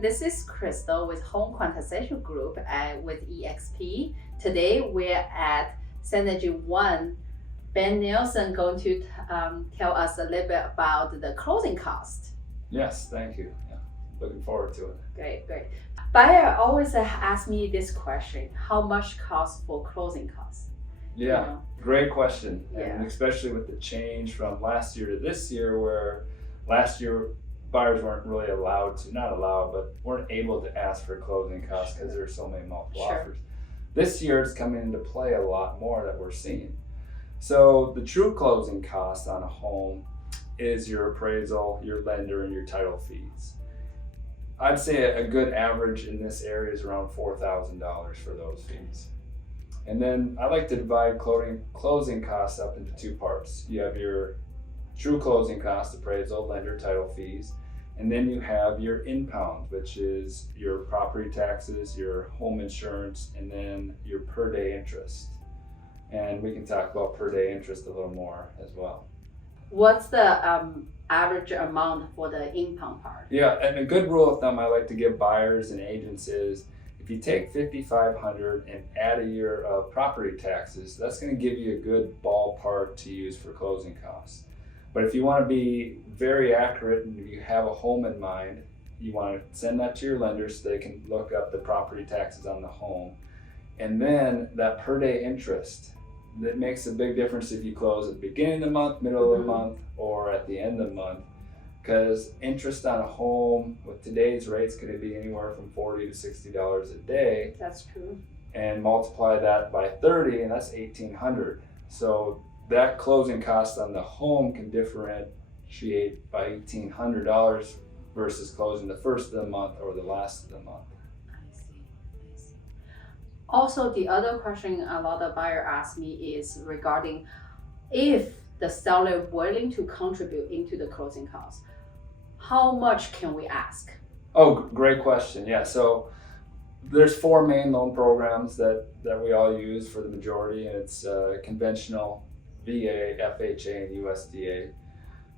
everyone, this is Crystal with Home Quantization Group with EXP. Today we're at Synergy 1. Ben Nielsen going to tell us a little bit about the closing cost. Yes, thank you. Yeah, looking forward to it. Great. Buyer always asks me this question, how much cost for closing costs? Yeah, great question. Yeah. And especially with the change from last year to this year, where last year buyers weren't really not allowed, but weren't able to ask for closing costs because there were so many multiple offers. This year it's coming into play a lot more that we're seeing. So the true closing cost on a home is your appraisal, your lender, and your title fees. I'd say a good average in this area is around $4,000 for those fees. And then I like to divide closing costs up into two parts. You have your true closing cost, appraisal, lender, title fees, and then you have your impound, which is your property taxes, your home insurance, and then your per day interest. And we can talk about per day interest a little more as well. What's the average amount for the impound part? Yeah, and a good rule of thumb I like to give buyers and agents is if you take $5,500 and add a year of property taxes, that's going to give you a good ballpark to use for closing costs. But if you want to be very accurate and if you have a home in mind, you want to send that to your lender so they can look up the property taxes on the home. And then that per day interest, that makes a big difference if you close at the beginning of the month, middle of the month, or at the end of the month. Because interest on a home with today's rates could be anywhere from $40 to $60 a day. That's true. And multiply that by 30, and that's $1,800. So that closing cost on the home can differentiate by $1,800 versus closing the first of the month or the last of the month. I see. Also, the other question a lot of buyers ask me is regarding if the seller willing to contribute into the closing costs, how much can we ask? Oh, great question. Yeah, so there's four main loan programs that we all use for the majority, and it's conventional, VA, FHA, and USDA.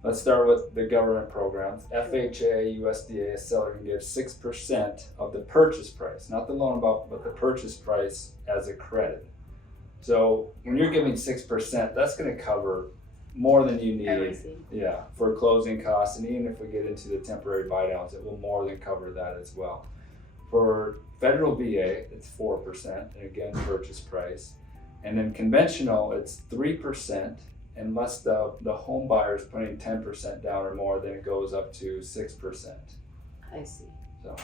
Let's start with the government programs. FHA, USDA, a seller can give 6% of the purchase price, not the loan amount, but the purchase price as a credit. So when you're giving 6%, that's going to cover more than you need. Everything. Yeah, for closing costs, and even if we get into the temporary buy downs, it will more than cover that as well. For federal VA, it's 4%, and again, purchase price. And then conventional, it's 3%, unless the home buyer is putting 10% down or more, then it goes up to 6%. I see. So,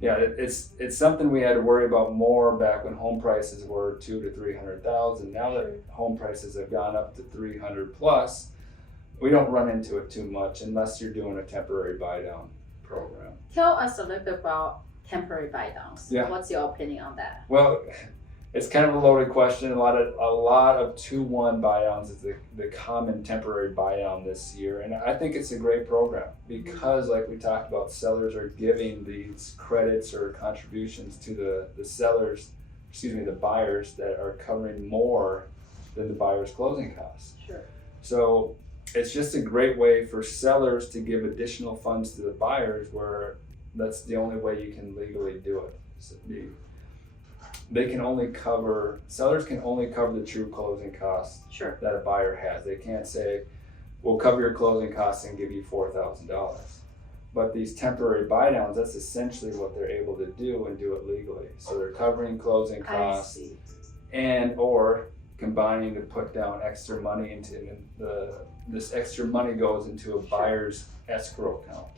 yeah, it's something we had to worry about more back when home prices were $200,000 to $300,000. Now that home prices have gone up to 300 plus, we don't run into it too much unless you're doing a temporary buy down program. Tell us a little bit about temporary buy downs. Yeah. What's your opinion on that? Well, it's kind of a loaded question. A lot of 2-1 buy downs is the common temporary buy down this year, and I think it's a great program because, like we talked about, sellers are giving these credits or contributions to the buyers that are covering more than the buyer's closing costs. Sure. So it's just a great way for sellers to give additional funds to the buyers, where that's the only way you can legally do it. So sellers can only cover the true closing costs that a buyer has. They can't say, we'll cover your closing costs and give you $4,000. But these temporary buy downs, that's essentially what they're able to do and do it legally. So they're covering closing costs and or combining to put down extra money into this extra money goes into a buyer's escrow account.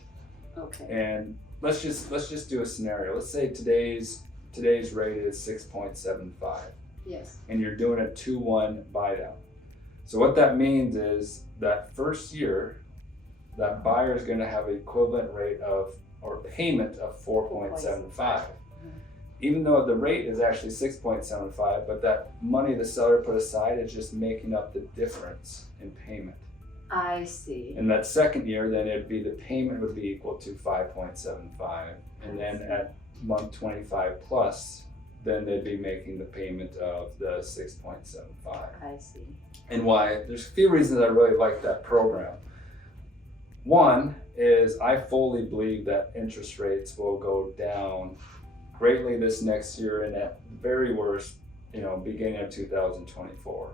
Okay. And let's just do a scenario. Let's say today's rate is 6.75. Yes. And you're doing a 2-1 buy down. So what that means is that first year, that buyer is going to have an equivalent rate of or payment of 4.75. Even though the rate is actually 6.75, but that money the seller put aside is just making up the difference in payment. I see. In that second year, then the payment would be equal to 5.75, and then at month 25 plus, then they'd be making the payment of the 6.75. I see. And why? There's a few reasons I really like that program. One, is I fully believe that interest rates will go down greatly this next year, and at very worst, beginning of 2024.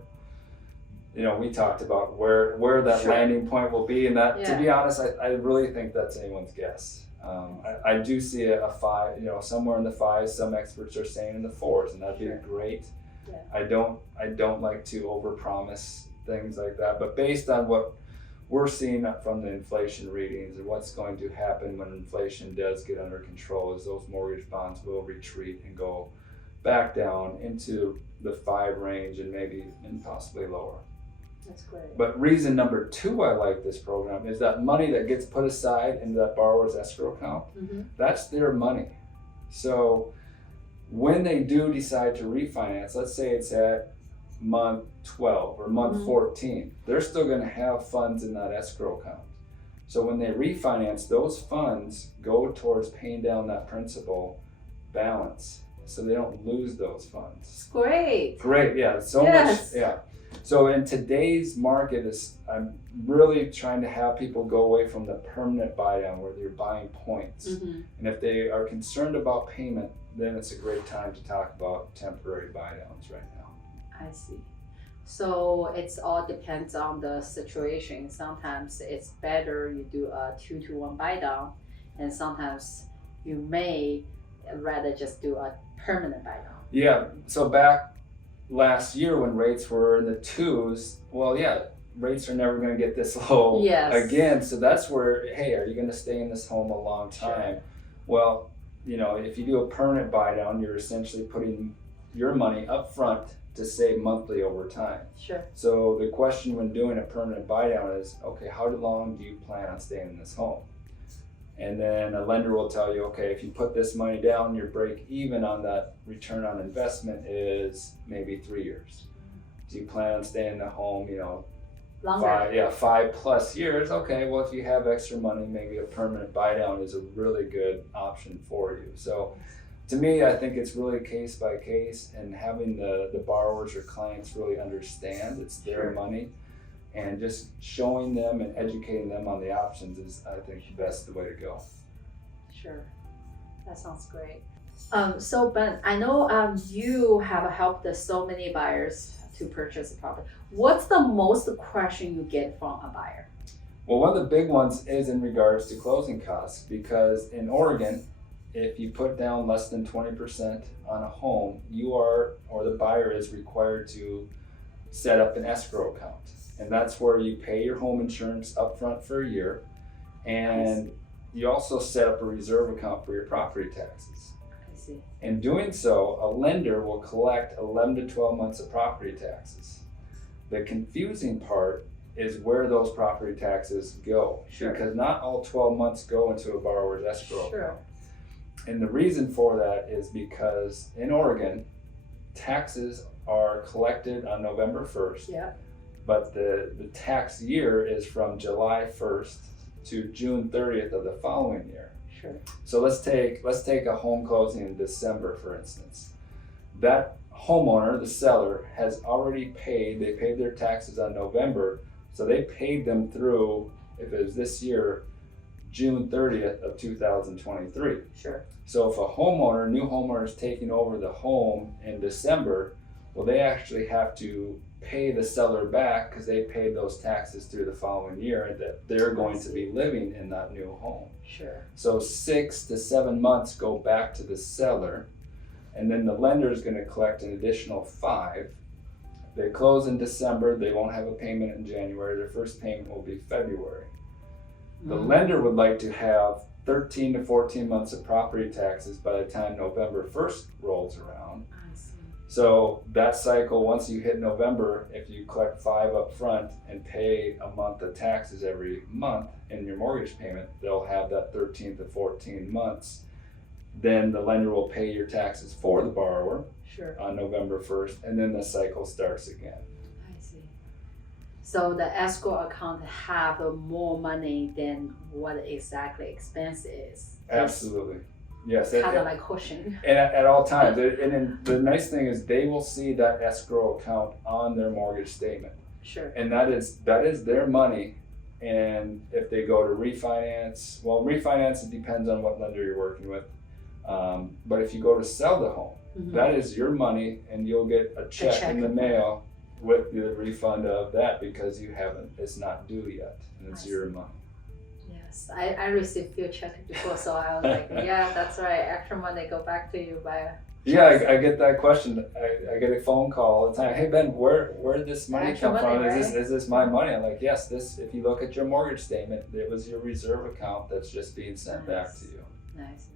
We talked about where that Sure. landing point will be, and that, to Yeah. be honest, I really think that's anyone's guess. I do see a 5, somewhere in the 5s. Some experts are saying in the 4s, and that'd be Sure. great. Yeah. I don't like to overpromise things like that, but based on what we're seeing from the inflation readings and what's going to happen when inflation does get under control, is those mortgage bonds will retreat and go back down into the 5 range and possibly lower. That's great. But reason number 2 I like this program is that money that gets put aside into that borrower's escrow account, that's their money. So when they do decide to refinance, let's say it's at month 12 or month 14, they're still going to have funds in that escrow account. So when they refinance, those funds go towards paying down that principal balance, so they don't lose those funds. It's great. Great, yeah, so Yes. much, yeah. So in today's market, I'm really trying to have people go away from the permanent buy down where they're buying points. And if they are concerned about payment, then it's a great time to talk about temporary buy downs right now. I see. So it's all depends on the situation. Sometimes it's better you do a 2-to-1 buy down, and sometimes you may rather just do a permanent buy down. Yeah, so back last year when rates were in the 2s, well, yeah, rates are never going to get this low again. So that's where, hey, are you going to stay in this home a long time? Sure. Well, if you do a permanent buy down, you're essentially putting your money up front to save monthly over time. Sure. So the question when doing a permanent buy down is, okay, how long do you plan on staying in this home? And then a lender will tell you, okay, if you put this money down, your break even on that return on investment is maybe 3 years. Do you plan on staying in the home, Longer. 5+ years? Okay, well, if you have extra money, maybe a permanent buy down is a really good option for you. So to me, I think it's really case by case, and having the borrowers or clients really understand it's their money, and just showing them and educating them on the options is, I think, the way to go. Sure, that sounds great. So Ben, I know you have helped so many buyers to purchase a property. What's the most question you get from a buyer? Well, one of the big ones is in regards to closing costs, because in Oregon, if you put down less than 20% on a home, the buyer is required to set up an escrow account. And that's where you pay your home insurance upfront for a year, and you also set up a reserve account for your property taxes. I see. In doing so, a lender will collect 11 to 12 months of property taxes. The confusing part is where those property taxes go, because not all 12 months go into a borrower's escrow account. And the reason for that is because in Oregon, taxes are collected on November 1st. Yeah. But the tax year is from July 1st to June 30th of the following year. Sure. So let's take a home closing in December, for instance. That homeowner, the seller, has already paid their taxes on November, so they paid them through, if it was this year, June 30th of 2023. Sure. So if a new homeowner is taking over the home in December, well, they actually have to pay the seller back because they paid those taxes through the following year that they're going to be living in that new home. Sure. So 6 to 7 months go back to the seller, and then the lender is going to collect an additional 5. They close in December, they won't have a payment in January, their first payment will be February. The lender would like to have 13 to 14 months of property taxes by the time November 1st rolls around. So that cycle, once you hit November, if you collect 5 up front and pay a month of taxes every month in your mortgage payment, they'll have that 13 to 14 months. Then the lender will pay your taxes for the borrower on November 1st, and then the cycle starts again. I see. So the escrow account have more money than what exactly expense is. Absolutely. Yes, kind of like cushion. And at all times. And then the nice thing is they will see that escrow account on their mortgage statement. Sure. And that is their money, And if they go to refinance, well, refinance, it depends on what lender you're working with. But if you go to sell the home, that is your money, and you'll get a check in the mail with the refund of that because it's not due yet, and it's your money. Yes, I received few checks before, so I was like, yeah, that's right. Extra money go back to you by. Yeah, I get that question. I get a phone call all the time. Hey Ben, where did this money come from? Right? Is this my money? I'm like, yes. If you look at your mortgage statement, it was your reserve account that's just being sent back to you. Nice.